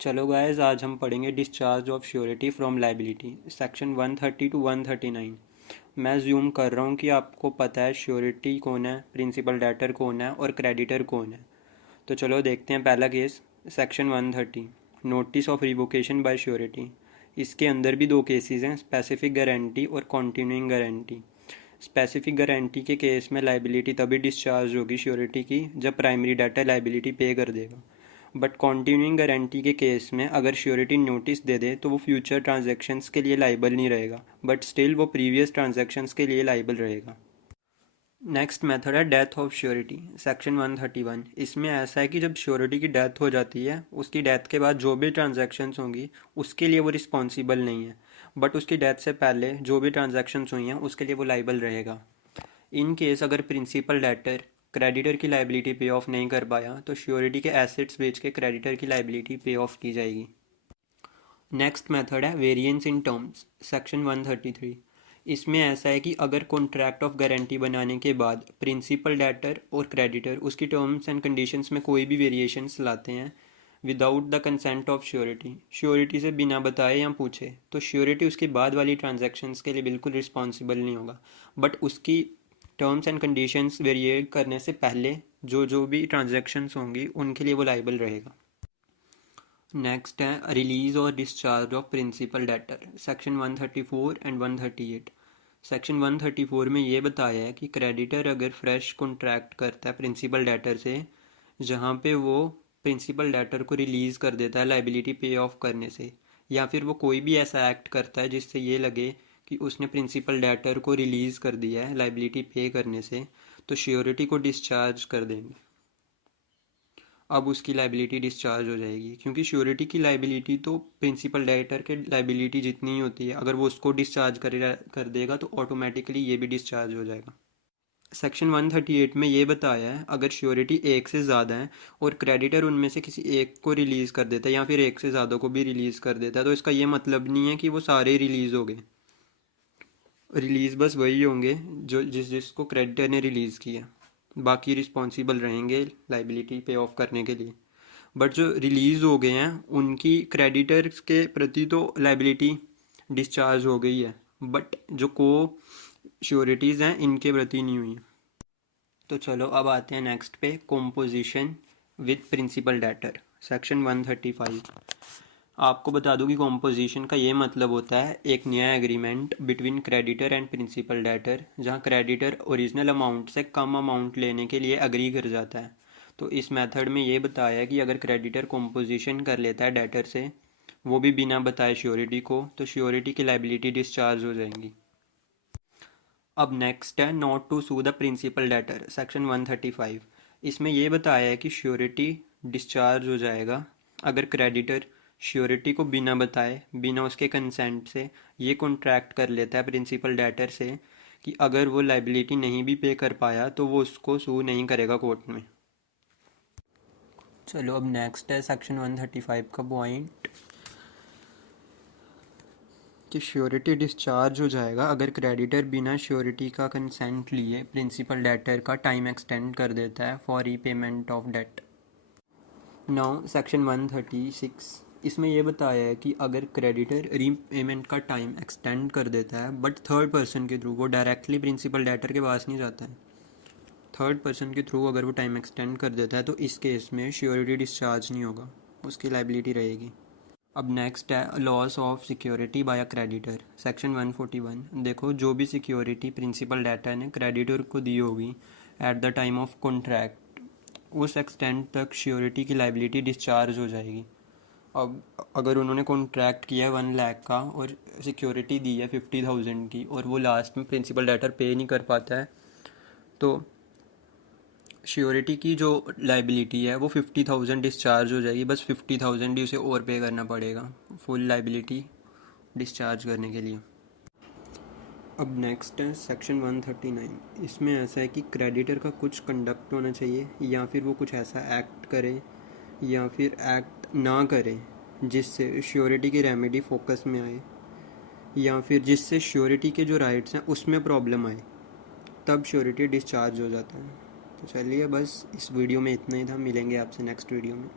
चलो गाइस, आज हम पढ़ेंगे discharge of surety from liability section 130 to 139। मैं ज्यूम कर रहा हूँ कि आपको पता है श्योरिटी कौन है, प्रिंसिपल डेटर कौन है और क्रेडिटर कौन है। तो चलो देखते हैं पहला case. Section 130 notice of revocation by surety. इसके अंदर भी दो केसेस हैं, स्पेसिफिक गारंटी और कॉन्टिन्यूइंग गारंटी। स्पेसिफिक गारंटी के केस में लाइबिलिटी तभी डिस्चार्ज होगी श्योरिटी की जब प्राइमरी डेटर लाइबिलिटी पे कर देगा। बट कॉन्टिन्यूइंग गारंटी के केस में अगर श्योरिटी नोटिस दे दे तो वो फ्यूचर ट्रांजैक्शंस के लिए लाइबल नहीं रहेगा, बट स्टिल वो प्रीवियस ट्रांजैक्शंस के लिए लाइबल रहेगा। नेक्स्ट मेथड है डेथ ऑफ श्योरिटी, सेक्शन 131। इसमें ऐसा है कि जब श्योरिटी की डेथ हो जाती है, उसकी डेथ के बाद जो भी ट्रांजैक्शंस होंगी उसके लिए वो रिस्पॉन्सिबल नहीं है, बट उसकी डेथ से पहले जो भी ट्रांजैक्शंस हुई हैं उसके लिए वो लाइबल रहेगा। इन केस अगर प्रिंसिपल डेटर क्रेडिटर की लाइबिलिटी पे ऑफ नहीं कर पाया तो श्योरिटी के एसेट्स बेच के क्रेडिटर की लाइबिलिटी पे ऑफ की जाएगी। नेक्स्ट मेथड है वेरिएंस इन टर्म्स, सेक्शन 133। इसमें ऐसा है कि अगर कॉन्ट्रैक्ट ऑफ गारंटी बनाने के बाद प्रिंसिपल डेटर और क्रेडिटर उसकी टर्म्स एंड कंडीशंस में कोई भी वेरिएशंस लाते हैं without the consent of surety, surety से बिना बताए या पूछे, तो श्योरिटी उसके बाद वाली ट्रांजैक्शंस के लिए बिल्कुल रिस्पॉन्सिबल नहीं होगा, बट उसकी टर्म्स एंड कंडीशंस वेरिएट करने से पहले जो जो भी ट्रांजैक्शंस होंगी उनके लिए वो लाइबल रहेगा। नेक्स्ट है रिलीज और discharge of principal debtor, section 134 and 138। Section 134 में ये बताया है कि क्रेडिटर अगर फ्रेश कॉन्ट्रैक्ट करता है प्रिंसिपल डेटर से, जहाँ पे वो प्रिंसिपल डेटर को रिलीज़ कर देता है लाइबिलिटी पे ऑफ करने से, या फिर वो कोई भी ऐसा एक्ट करता है जिससे ये लगे कि उसने प्रिंसिपल डेटर को रिलीज़ कर दिया है लाइबिलिटी पे करने से, तो श्योरिटी को डिस्चार्ज कर देंगे। अब उसकी लाइबिलिटी डिस्चार्ज हो जाएगी, क्योंकि श्योरिटी की लाइबिलिटी तो प्रिंसिपल डेटर के लाइबिलिटी जितनी ही होती है, अगर वो उसको डिस्चार्ज कर देगा तो ऑटोमेटिकली ये भी डिस्चार्ज हो जाएगा। सेक्शन 138 में ये बताया है अगर श्योरिटी एक से ज़्यादा है और क्रेडिटर उनमें से किसी एक को रिलीज़ कर देता है या फिर एक से ज़्यादा को भी रिलीज़ कर देता है, तो इसका ये मतलब नहीं है कि वो सारे रिलीज़ हो गए। रिलीज़ बस वही होंगे जो जिसको क्रेडिटर ने रिलीज़ किया, बाकी रिस्पॉन्सिबल रहेंगे लाइबिलिटी पे ऑफ करने के लिए। बट जो रिलीज़ हो गए हैं उनकी क्रेडिटर्स के प्रति तो लाइबिलिटी डिस्चार्ज हो गई है, बट जो को श्योरिटीज़ हैं इनके प्रति नहीं हुई। तो चलो अब आते हैं नेक्स्ट पे, composition with principal debtor, section 135। आपको बता दूं कि कॉम्पोजिशन का ये मतलब होता है एक नया agreement between creditor and principal debtor, जहां क्रेडिटर ओरिजिनल अमाउंट से कम अमाउंट लेने के लिए अग्री कर जाता है। तो इस मेथड में ये बताया कि अगर क्रेडिटर कॉम्पोजिशन कर लेता है डेटर से, वो भी बिना बताए श्योरिटी को, तो श्योरिटी की लाइबिलिटी डिस्चार्ज हो जाएंगी। अब नेक्स्ट है not to sue the principal debtor, section 135। इसमें यह बताया है कि श्योरिटी डिस्चार्ज हो जाएगा अगर क्रेडिटर श्योरिटी को बिना बताए, बिना उसके कंसेंट से ये कॉन्ट्रैक्ट कर लेता है प्रिंसिपल डेटर से कि अगर वो लाइबिलिटी नहीं भी पे कर पाया तो वो उसको सू नहीं करेगा कोर्ट में। चलो अब नेक्स्ट है सेक्शन 135 का पॉइंट कि श्योरिटी डिस्चार्ज हो जाएगा अगर क्रेडिटर बिना श्योरिटी का कंसेंट लिए प्रिंसिपल डेटर का टाइम एक्सटेंड कर देता है for repayment of debt. Now section 136, इसमें यह बताया है कि अगर क्रेडिटर रीपेमेंट का टाइम एक्सटेंड कर देता है बट थर्ड पर्सन के थ्रू, वो डायरेक्टली प्रिंसिपल डेटर के पास नहीं जाता है, थर्ड पर्सन के थ्रू अगर वो टाइम एक्सटेंड कर देता है, तो इस केस में श्योरिटी डिस्चार्ज नहीं होगा, उसकी लाइबिलिटी रहेगी। अब नेक्स्ट है loss of security bye a creditor, section 141। देखो, जो भी सिक्योरिटी प्रिंसिपल डेटर ने क्रेडिटर को दी होगी at the time of contract, उस एक्सटेंट तक श्योरिटी की लाइबिलिटी डिस्चार्ज हो जाएगी। अब अगर उन्होंने कॉन्ट्रैक्ट किया है 1 लाख का और सिक्योरिटी दी है 50,000 की और वो लास्ट में प्रिंसिपल डेटर पे नहीं कर पाता है, तो श्योरिटी की जो लाइबिलिटी है वो 50,000 डिस्चार्ज हो जाएगी, बस 50,000 ही उसे और पे करना पड़ेगा फुल लाइबिलिटी डिस्चार्ज करने के लिए। अब नेक्स्ट है सेक्शन 139। इसमें ऐसा है कि क्रेडिटर का कुछ कंडक्ट होना चाहिए या फिर वो कुछ ऐसा एक्ट करे या फिर एक्ट ना करे जिससे श्योरिटी की रेमेडी फोकस में आए या फिर जिससे श्योरिटी के जो राइट्स हैं उसमें प्रॉब्लम आए, तब श्योरिटी डिस्चार्ज हो जाता है। तो चलिए बस इस वीडियो में इतना ही था, मिलेंगे आपसे नेक्स्ट वीडियो में।